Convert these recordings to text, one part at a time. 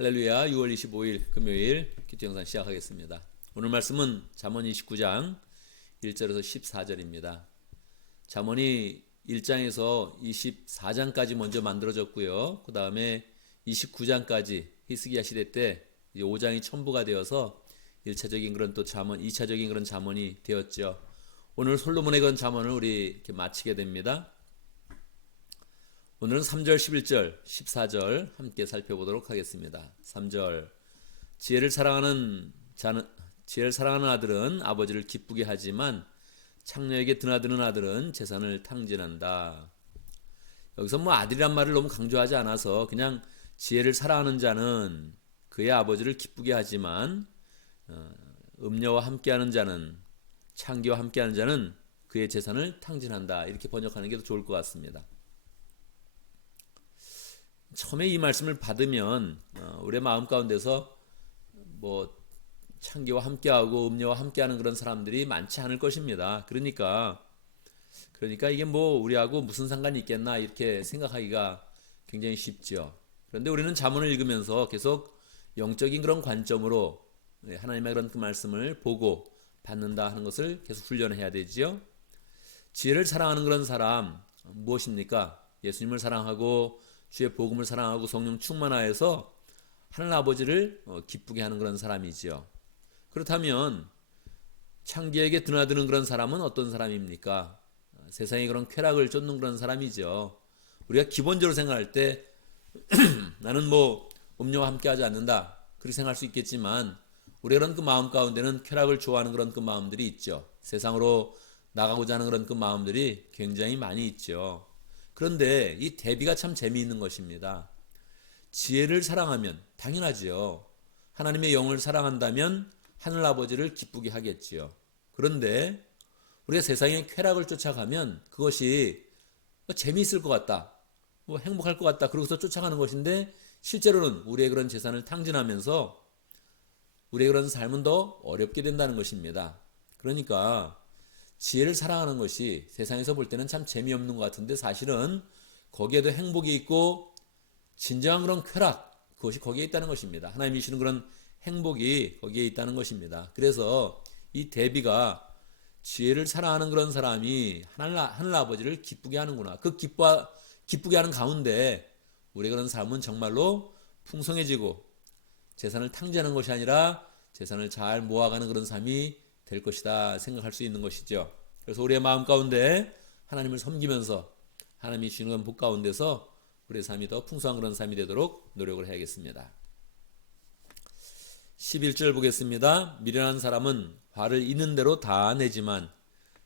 할렐루야. 6월 25일 금요일 기도 영상 시작하겠습니다. 오늘 말씀은 잠언 29장 1절에서 14절입니다. 잠언이 1장에서 24장까지 먼저 만들어졌고요. 그 다음에 29장까지 히스기야 시대 때 5장이 첨부가 되어서 1차적인 그런 또 잠언, 2차적인 그런 잠언이 되었죠. 오늘 솔로몬의 그런 잠언을 우리 이렇게 마치게 됩니다. 오늘은 3절, 11절, 14절 함께 살펴보도록 하겠습니다. 3절. 지혜를 사랑하는 아들은 아버지를 기쁘게 하지만 창녀에게 드나드는 아들은 재산을 탕진한다. 여기서 아들이란 말을 너무 강조하지 않아서 그냥 지혜를 사랑하는 자는 그의 아버지를 기쁘게 하지만 음녀와 함께하는 자는, 창기와 함께하는 자는 그의 재산을 탕진한다. 이렇게 번역하는 게 더 좋을 것 같습니다. 처음에 이 말씀을 받으면 우리의 마음 가운데서 창기와 함께하고 음녀와 함께하는 그런 사람들이 많지 않을 것입니다. 그러니까 이게 우리하고 무슨 상관이 있겠나 이렇게 생각하기가 굉장히 쉽죠. 그런데 우리는 잠언을 읽으면서 계속 영적인 그런 관점으로 하나님의 그런 그 말씀을 보고 받는다 하는 것을 계속 훈련해야 되지요. 지혜를 사랑하는 그런 사람 무엇입니까? 예수님을 사랑하고 주의 복음을 사랑하고 성령 충만하여서 하늘 아버지를 기쁘게 하는 그런 사람이지요. 그렇다면 창기에게 드나드는 그런 사람은 어떤 사람입니까? 세상에 그런 쾌락을 쫓는 그런 사람이죠. 우리가 기본적으로 생각할 때 나는 음료와 함께하지 않는다 그렇게 생각할 수 있겠지만 우리가 그런 그 마음 가운데는 쾌락을 좋아하는 그런 그 마음들이 있죠. 세상으로 나가고자 하는 그런 그 마음들이 굉장히 많이 있죠. 그런데 이 대비가 참 재미있는 것입니다. 지혜를 사랑하면 당연하지요. 하나님의 영을 사랑한다면 하늘 아버지를 기쁘게 하겠지요. 그런데 우리가 세상의 쾌락을 쫓아가면 그것이 재미있을 것 같다, 행복할 것 같다 그러고서 쫓아가는 것인데 실제로는 우리의 그런 재산을 탕진하면서 우리의 그런 삶은 더 어렵게 된다는 것입니다. 그러니까 지혜를 사랑하는 것이 세상에서 볼 때는 참 재미없는 것 같은데 사실은 거기에도 행복이 있고 진정한 그런 쾌락, 그것이 거기에 있다는 것입니다. 하나님이 주시는 그런 행복이 거기에 있다는 것입니다. 그래서 이 대비가 지혜를 사랑하는 그런 사람이 하늘 아버지를 기쁘게 하는구나. 그 기쁘게 하는 가운데 우리의 그런 삶은 정말로 풍성해지고 재산을 탕진하는 것이 아니라 재산을 잘 모아가는 그런 삶이 될 것이다 생각할 수 있는 것이죠. 그래서 우리의 마음 가운데 하나님을 섬기면서 하나님이 주시는 복 가운데서 우리의 삶이 더 풍성한 그런 삶이 되도록 노력을 해야겠습니다. 11절 보겠습니다. 미련한 사람은 화를 있는 대로 다 내지만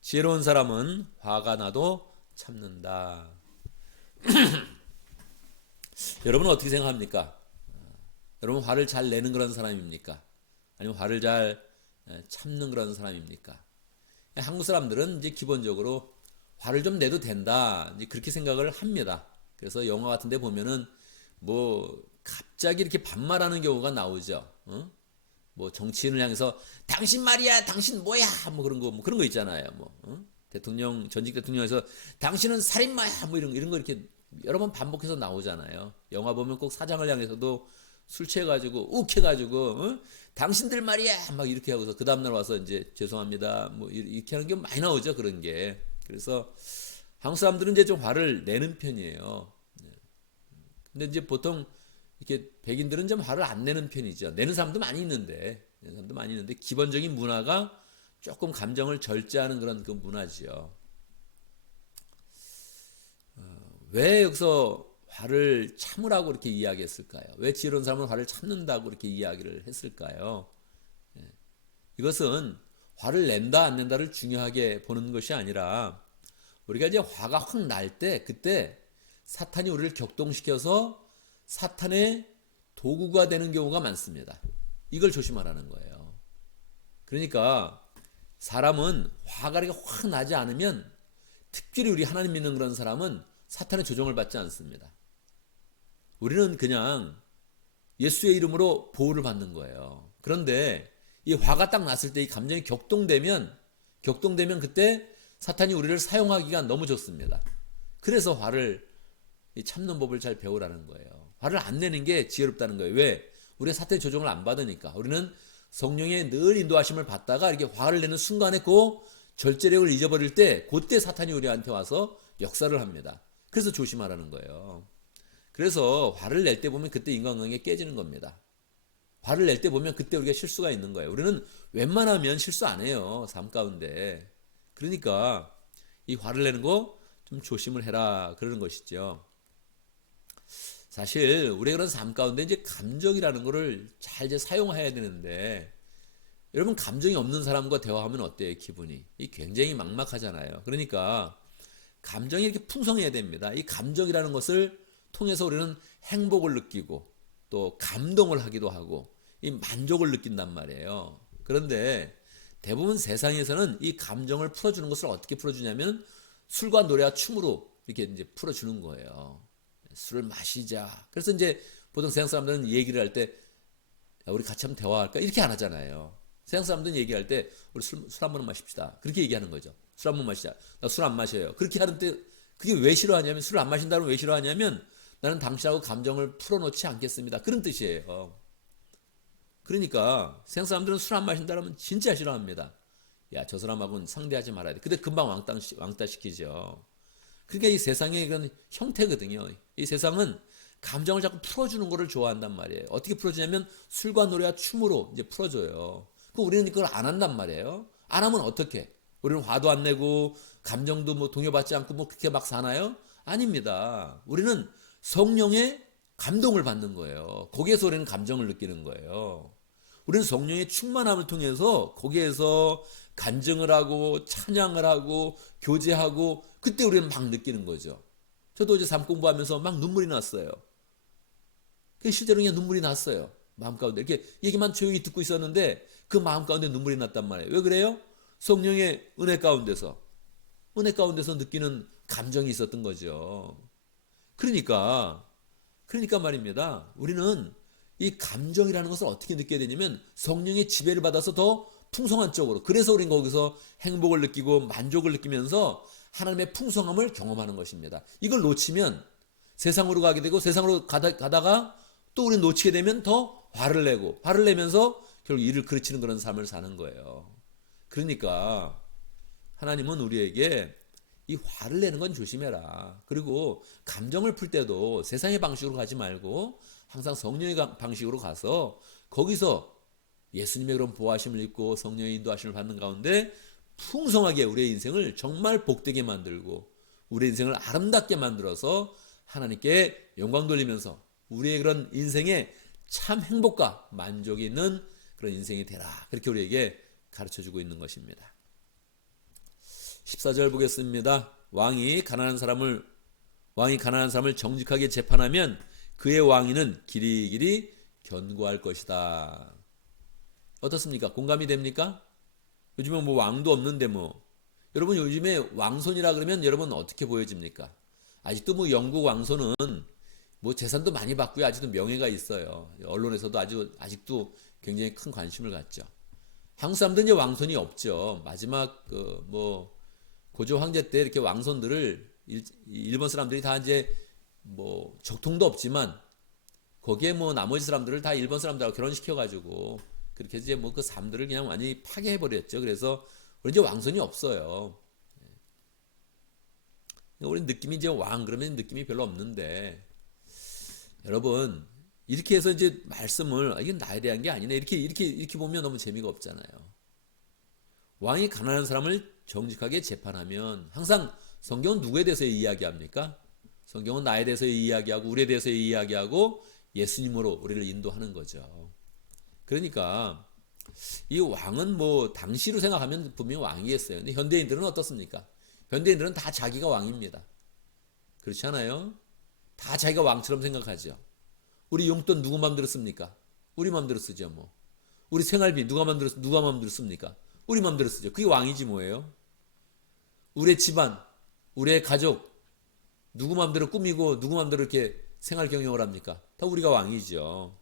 지혜로운 사람은 화가 나도 참는다. 여러분은 어떻게 생각합니까? 여러분 화를 잘 내는 그런 사람입니까? 아니면 화를 잘 참는 그런 사람입니까? 한국 사람들은 이제 기본적으로 화를 좀 내도 된다 이제 그렇게 생각을 합니다. 그래서 영화 같은 데 보면은 갑자기 이렇게 반말하는 경우가 나오죠. 정치인을 향해서 당신 말이야, 당신 뭐야, 그런 거 있잖아요. 대통령, 전직 대통령에서 당신은 살인마야, 이런 거 이렇게 여러 번 반복해서 나오잖아요. 영화 보면 꼭 사장을 향해서도 술 취해가지고 욱해가지고 당신들 말이야 막 이렇게 하고서 그 다음날 와서 이제 죄송합니다 이렇게 하는 게 많이 나오죠. 그런 게. 그래서 한국 사람들은 이제 좀 화를 내는 편이에요. 근데 이제 보통 이렇게 백인들은 좀 화를 안 내는 편이죠. 내는 사람도 많이 있는데 기본적인 문화가 조금 감정을 절제하는 그런 그 문화지요. 왜 여기서 화를 참으라고 이렇게 이야기했을까요? 왜 지혜로운 사람은 화를 참는다고 이렇게 이야기를 했을까요? 이것은 화를 낸다 안 낸다를 중요하게 보는 것이 아니라 우리가 이제 화가 확 날 때 그때 사탄이 우리를 격동시켜서 사탄의 도구가 되는 경우가 많습니다. 이걸 조심하라는 거예요. 그러니까 사람은 화가 이렇게 확 나지 않으면 특별히 우리 하나님 믿는 그런 사람은 사탄의 조종을 받지 않습니다. 우리는 그냥 예수의 이름으로 보호를 받는 거예요. 그런데 이 화가 딱 났을 때 이 감정이 격동되면 그때 사탄이 우리를 사용하기가 너무 좋습니다. 그래서 화를 참는 법을 잘 배우라는 거예요. 화를 안 내는 게 지혜롭다는 거예요. 왜? 우리가 사태 조정을 안 받으니까. 우리는 성령의 늘 인도하심을 받다가 이렇게 화를 내는 순간에 그 절제력을 잊어버릴 때 그때 사탄이 우리한테 와서 역사를 합니다. 그래서 조심하라는 거예요. 그래서 화를 낼 때 보면 그때 인간관계 깨지는 겁니다. 화를 낼 때 보면 그때 우리가 실수가 있는 거예요. 우리는 웬만하면 실수 안 해요. 삶 가운데. 그러니까 이 화를 내는 거 좀 조심을 해라 그러는 것이죠. 사실 우리가 그런 삶 가운데 이제 감정이라는 거를 잘 이제 사용해야 되는데 여러분 감정이 없는 사람과 대화하면 어때요? 기분이 이 굉장히 막막하잖아요. 그러니까 감정이 이렇게 풍성해야 됩니다. 이 감정이라는 것을 통해서 우리는 행복을 느끼고 또 감동을 하기도 하고 이 만족을 느낀단 말이에요. 그런데 대부분 세상에서는 이 감정을 풀어주는 것을 어떻게 풀어주냐면 술과 노래와 춤으로 이렇게 이제 풀어주는 거예요. 술을 마시자. 그래서 이제 보통 세상 사람들은 얘기를 할 때 우리 같이 한번 대화할까? 이렇게 안 하잖아요. 세상 사람들은 얘기할 때 우리 술 한 번 마십시다. 그렇게 얘기하는 거죠. 술 한 번 마시자. 나 술 안 마셔요. 그렇게 하는데 그게 왜 싫어하냐면 술을 안 마신다는 왜 싫어하냐면 나는 당신하고 감정을 풀어놓지 않겠습니다. 그런 뜻이에요. 그러니까 세상 사람들은 술 안 마신다면 진짜 싫어합니다. 야, 저 사람하고는 상대하지 말아야 돼. 근데 금방 왕따시키죠. 그러니까 이 세상의 그런 형태거든요. 이 세상은 감정을 자꾸 풀어주는 거를 좋아한단 말이에요. 어떻게 풀어주냐면 술과 노래와 춤으로 이제 풀어줘요. 그럼 우리는 그걸 안 한단 말이에요. 안 하면 어떻게? 우리는 화도 안 내고 감정도 뭐 동요받지 않고 뭐 그렇게 막 사나요? 아닙니다. 우리는 성령의 감동을 받는 거예요. 거기에서 우리는 감정을 느끼는 거예요. 우리는 성령의 충만함을 통해서 거기에서 간증을 하고 찬양을 하고 교제하고 그때 우리는 막 느끼는 거죠. 저도 어제 삶 공부하면서 막 눈물이 났어요. 실제로 그냥 눈물이 났어요. 마음 가운데 이렇게 얘기만 조용히 듣고 있었는데 그 마음 가운데 눈물이 났단 말이에요. 왜 그래요? 성령의 은혜 가운데서 느끼는 감정이 있었던 거죠. 그러니까 말입니다. 우리는 이 감정이라는 것을 어떻게 느껴야 되냐면 성령의 지배를 받아서 더 풍성한 쪽으로. 그래서 우리는 거기서 행복을 느끼고 만족을 느끼면서 하나님의 풍성함을 경험하는 것입니다. 이걸 놓치면 세상으로 가게 되고 세상으로 가다가 또 우리는 놓치게 되면 더 화를 내면서 결국 일을 그르치는 그런 삶을 사는 거예요. 그러니까 하나님은 우리에게 이 화를 내는 건 조심해라. 그리고 감정을 풀 때도 세상의 방식으로 가지 말고 항상 성령의 방식으로 가서 거기서 예수님의 그런 보호하심을 입고 성령의 인도하심을 받는 가운데 풍성하게 우리의 인생을 정말 복되게 만들고 우리의 인생을 아름답게 만들어서 하나님께 영광 돌리면서 우리의 그런 인생에 참 행복과 만족이 있는 그런 인생이 되라. 그렇게 우리에게 가르쳐주고 있는 것입니다. 14절 보겠습니다. 왕이 가난한 사람을 정직하게 재판하면 그의 왕위는 길이길이 견고할 것이다. 어떻습니까? 공감이 됩니까? 요즘에 뭐 왕도 없는데 뭐 여러분 요즘에 왕손이라 그러면 여러분 어떻게 보여집니까? 아직도 뭐 영국 왕손은 뭐 재산도 많이 받고요. 아직도 명예가 있어요. 언론에서도 아직도 굉장히 큰 관심을 갖죠. 한국 사람들은 이제 왕손이 없죠. 마지막 그 뭐 고조 황제 때 이렇게 왕손들을 일본 사람들이 다 이제 뭐 적통도 없지만 거기에 뭐 나머지 사람들을 다 일본 사람들하고 결혼시켜 가지고 그렇게 이제 뭐 그 삶들을 그냥 완전히 파괴해 버렸죠. 그래서 우리 이제 왕손이 없어요. 우리 느낌이 이제 왕 그러면 느낌이 별로 없는데 여러분 이렇게 해서 이제 말씀을 이게 나에 대한 게 아니네 이렇게 보면 너무 재미가 없잖아요. 왕이 가난한 사람을 정직하게 재판하면 항상 성경은 누구에 대해서 이야기합니까? 성경은 나에 대해서 이야기하고 우리에 대해서 이야기하고 예수님으로 우리를 인도하는 거죠. 그러니까 이 왕은 뭐 당시로 생각하면 분명히 왕이겠어요. 근데 현대인들은 어떻습니까? 현대인들은 다 자기가 왕입니다. 그렇지 않아요? 다 자기가 왕처럼 생각하죠. 우리 용돈 누구 마음대로 씁니까? 우리 마음대로 쓰죠 뭐. 우리 생활비 누가 마음대로 씁니까? 우리 마음대로 쓰죠. 그게 왕이지 뭐예요? 우리의 집안, 우리의 가족 누구 마음대로 꾸미고 누구 마음대로 이렇게 생활 경영을 합니까? 다 우리가 왕이죠.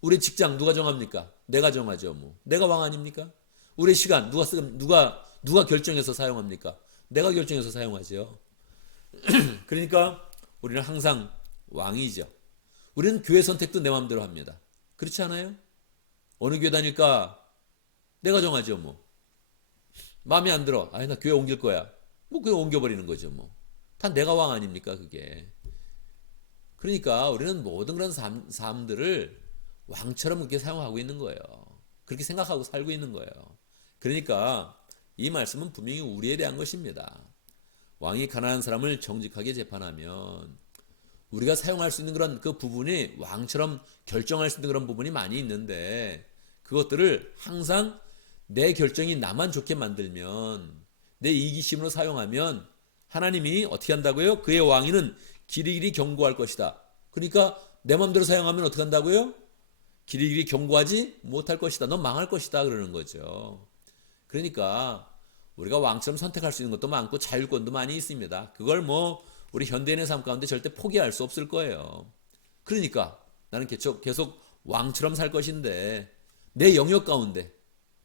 우리 직장 누가 정합니까? 내가 정하죠. 뭐. 내가 왕 아닙니까? 우리 시간 누가 결정해서 사용합니까? 내가 결정해서 사용하죠. 그러니까 우리는 항상 왕이죠. 우리는 교회 선택도 내 마음대로 합니다. 그렇지 않아요? 어느 교회 다닐까? 내가 정하죠, 뭐. 마음에 안 들어. 나 교회 옮길 거야. 뭐 교회 옮겨버리는 거죠, 뭐. 다 내가 왕 아닙니까, 그게. 그러니까 우리는 모든 그런 삶들을 왕처럼 그렇게 사용하고 있는 거예요. 그렇게 생각하고 살고 있는 거예요. 그러니까 이 말씀은 분명히 우리에 대한 것입니다. 왕이 가난한 사람을 정직하게 재판하면 우리가 사용할 수 있는 그런 그 부분이 왕처럼 결정할 수 있는 그런 부분이 많이 있는데 그것들을 항상 내 결정이 나만 좋게 만들면 내 이기심으로 사용하면 하나님이 어떻게 한다고요? 그의 왕위는 길이길이 견고할 것이다. 그러니까 내 마음대로 사용하면 어떻게 한다고요? 길이길이 견고하지 못할 것이다. 넌 망할 것이다. 그러는 거죠. 그러니까 우리가 왕처럼 선택할 수 있는 것도 많고 자율권도 많이 있습니다. 그걸 뭐 우리 현대인의 삶 가운데 절대 포기할 수 없을 거예요. 그러니까 나는 계속 왕처럼 살 것인데 내 영역 가운데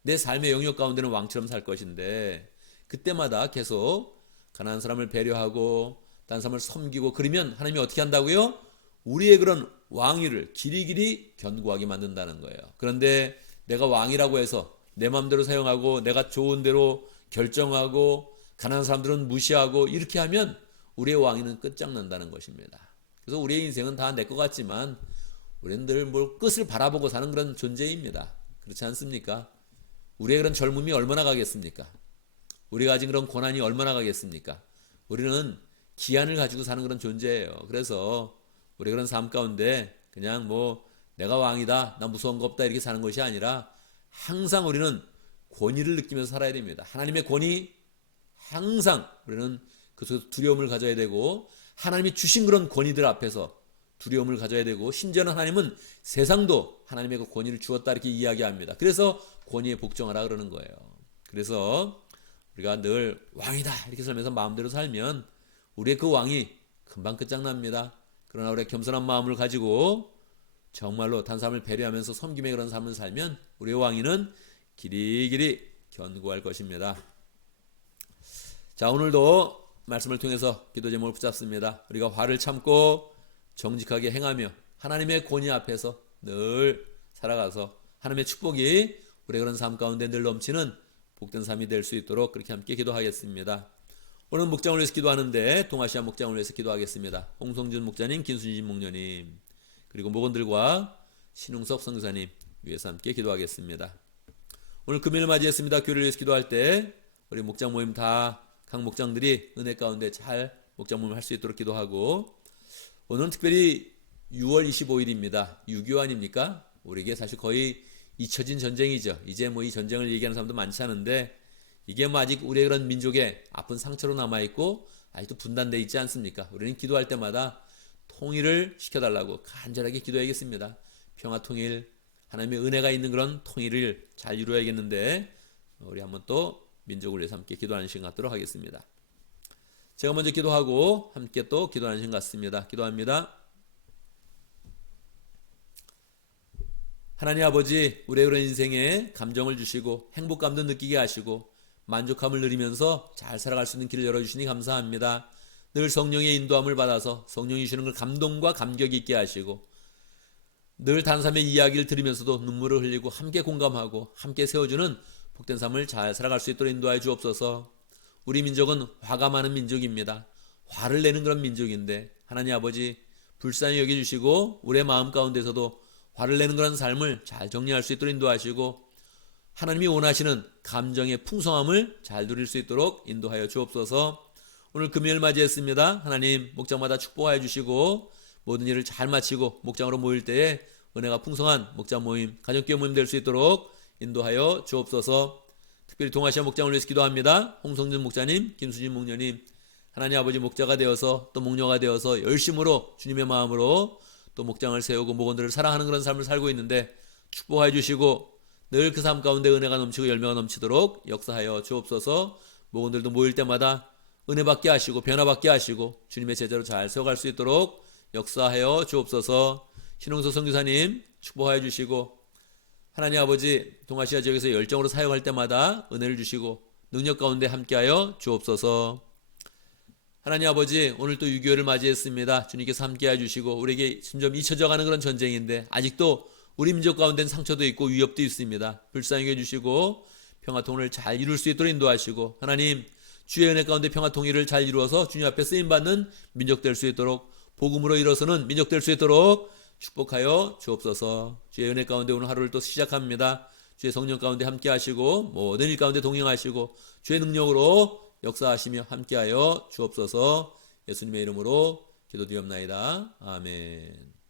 내 삶의 영역 가운데는 왕처럼 살 것인데 그때마다 계속 가난한 사람을 배려하고 다른 사람을 섬기고 그러면 하나님이 어떻게 한다고요? 우리의 그런 왕위를 길이길이 견고하게 만든다는 거예요. 그런데 내가 왕이라고 해서 내 마음대로 사용하고 내가 좋은 대로 결정하고 가난한 사람들은 무시하고 이렇게 하면 우리의 왕위는 끝장난다는 것입니다. 그래서 우리의 인생은 다 내 것 같지만 우리는 늘 뭘 끝을 바라보고 사는 그런 존재입니다. 그렇지 않습니까? 우리의 그런 젊음이 얼마나 가겠습니까? 우리가 가진 그런 고난이 얼마나 가겠습니까? 우리는 기한을 가지고 사는 그런 존재예요. 그래서 우리 그런 삶 가운데 그냥 뭐 내가 왕이다, 나 무서운 거 없다 이렇게 사는 것이 아니라 항상 우리는 권위를 느끼면서 살아야 됩니다. 하나님의 권위 항상 우리는 그 속에서 두려움을 가져야 되고 하나님이 주신 그런 권위들 앞에서 두려움을 가져야 되고 심지어는 하나님은 세상도 하나님의 그 권위를 주었다 이렇게 이야기합니다. 그래서 권위에 복종하라 그러는 거예요. 그래서 우리가 늘 왕이다 이렇게 살면서 마음대로 살면 우리의 그 왕이 금방 끝장납니다. 그러나 우리가 겸손한 마음을 가지고 정말로 다른 사람을 배려하면서 섬김의 그런 삶을 살면 우리의 왕위는 길이길이 견고할 것입니다. 자, 오늘도 말씀을 통해서 기도 제목을 붙잡습니다. 우리가 화를 참고 정직하게 행하며 하나님의 권위 앞에서 늘 살아가서 하나님의 축복이 우리의 그런 삶 가운데 늘 넘치는 복된 삶이 될 수 있도록 그렇게 함께 기도하겠습니다. 오늘 목장을 위해서 기도하는데 동아시아 목장을 위해서 기도하겠습니다. 홍성준 목자님, 김순진 목녀님 그리고 목원들과 신웅섭 선교사님 위해서 함께 기도하겠습니다. 오늘 금요일 맞이했습니다. 교회를 위해서 기도할 때 우리 목장 모임 다 각 목장들이 은혜 가운데 잘 목장 모임을 할 수 있도록 기도하고 오늘은 특별히 6월 25일입니다. 6.25 아닙니까? 우리에게 사실 거의 잊혀진 전쟁이죠. 이제 뭐 이 전쟁을 얘기하는 사람도 많지 않은데 이게 뭐 아직 우리의 그런 민족의 아픈 상처로 남아있고 아직도 분단되어 있지 않습니까? 우리는 기도할 때마다 통일을 시켜달라고 간절하게 기도해야겠습니다. 평화 통일, 하나님의 은혜가 있는 그런 통일을 잘 이루어야겠는데 우리 한번 또 민족을 위해서 함께 기도하는 시간 갖도록 하겠습니다. 제가 먼저 기도하고 함께 또 기도하는 시간 갖습니다. 기도합니다. 하나님 아버지, 우리의 그런 인생에 감정을 주시고 행복감도 느끼게 하시고 만족함을 누리면서 잘 살아갈 수 있는 길을 열어주시니 감사합니다. 늘 성령의 인도함을 받아서 성령이 주시는 걸 감동과 감격이 있게 하시고 늘 다른 사람의 이야기를 들으면서도 눈물을 흘리고 함께 공감하고 함께 세워주는 복된 삶을 잘 살아갈 수 있도록 인도하여 주옵소서. 우리 민족은 화가 많은 민족입니다. 화를 내는 그런 민족인데 하나님 아버지 불쌍히 여겨주시고 우리의 마음 가운데서도 화를 내는 그런 삶을 잘 정리할 수 있도록 인도하시고 하나님이 원하시는 감정의 풍성함을 잘 누릴 수 있도록 인도하여 주옵소서. 오늘 금요일 맞이했습니다. 하나님 목장마다 축복하여 주시고 모든 일을 잘 마치고 목장으로 모일 때에 은혜가 풍성한 목장 모임, 가정교회 모임 될 수 있도록 인도하여 주옵소서. 특별히 동아시아 목장을 위해서 기도합니다. 홍성준 목자님, 김수진 목녀님 하나님 아버지 목자가 되어서 또 목녀가 되어서 열심으로 주님의 마음으로 또 목장을 세우고 목원들을 사랑하는 그런 삶을 살고 있는데 축복하여 주시고 늘 그 삶 가운데 은혜가 넘치고 열매가 넘치도록 역사하여 주옵소서. 목원들도 모일 때마다 은혜받게 하시고 변화받게 하시고 주님의 제자로 잘 세워갈 수 있도록 역사하여 주옵소서. 신홍석 선교사님 축복하여 주시고 하나님 아버지 동아시아 지역에서 열정으로 사역할 때마다 은혜를 주시고 능력 가운데 함께하여 주옵소서. 하나님 아버지 오늘 또 6.25를 맞이했습니다. 주님께서 함께해 주시고 우리에게 점점 잊혀져가는 그런 전쟁인데 아직도 우리 민족 가운데는 상처도 있고 위협도 있습니다. 불쌍히 해주시고 평화통일을 잘 이룰 수 있도록 인도하시고, 하나님 주의 은혜 가운데 평화통일을 잘 이루어서 주님 앞에 쓰임받는 민족 될 수 있도록, 복음으로 일어서는 민족 될 수 있도록 축복하여 주옵소서. 주의 은혜 가운데 오늘 하루를 또 시작합니다. 주의 성령 가운데 함께 하시고 모든 일 가운데 동행하시고 주의 능력으로 역사하시며 함께하여 주옵소서. 예수님의 이름으로 기도드리옵나이다. 아멘.